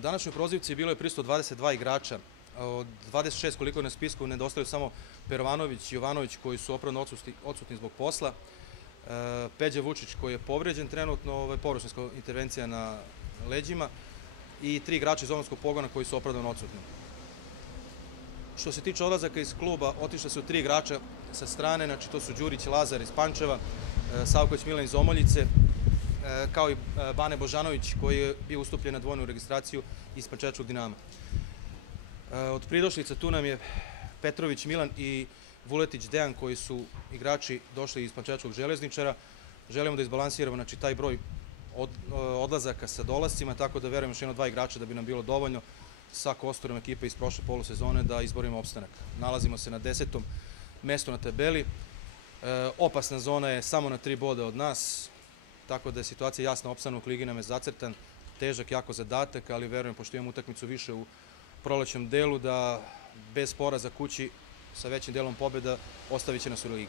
Na današnjoj prozivci bilo je prisutno 22 igrača. Od 26 koliko je na spisku nedostaju samo Perovanović i Jovanović koji su opravdano odsutni zbog posla. Peđa Vučić koji je povređen trenutno, površinska intervencija na leđima i 3 igrača iz omladinskog pogona koji su opravdano odsutni. Što se tiče odlazaka iz kluba, otišla su 3 igrača sa strane, znači to su Đurić Lazar iz Pančeva, Savković Milan iz Omoljice, kao i Bane Božanović koji je bio ustupljen na dvojnu registraciju iz Pančevačkog Dinama. Od pridošlica tu nam je Petrović Milan i Vuletić Dejan koji su igrači došli iz Pančevačkog Železničara. Želimo da izbalansiramo znači, taj broj odlazaka sa dolascima, tako da verujem još 1-2 igrača da bi nam bilo dovoljno sa kosturom ekipe iz prošle polusezone da izborimo opstanak. Nalazimo se na 10. mestu na tabeli. Opasna zona je samo na 3 boda od nas, tako da je situacija jasna, opstanak ligi nam je zacrtan, težak jako zadatak, ali verujem, pošto imamo utakmicu više u prolećnom delu, da bez poraza kući sa većim delom pobjeda ostavit će nas u ligi.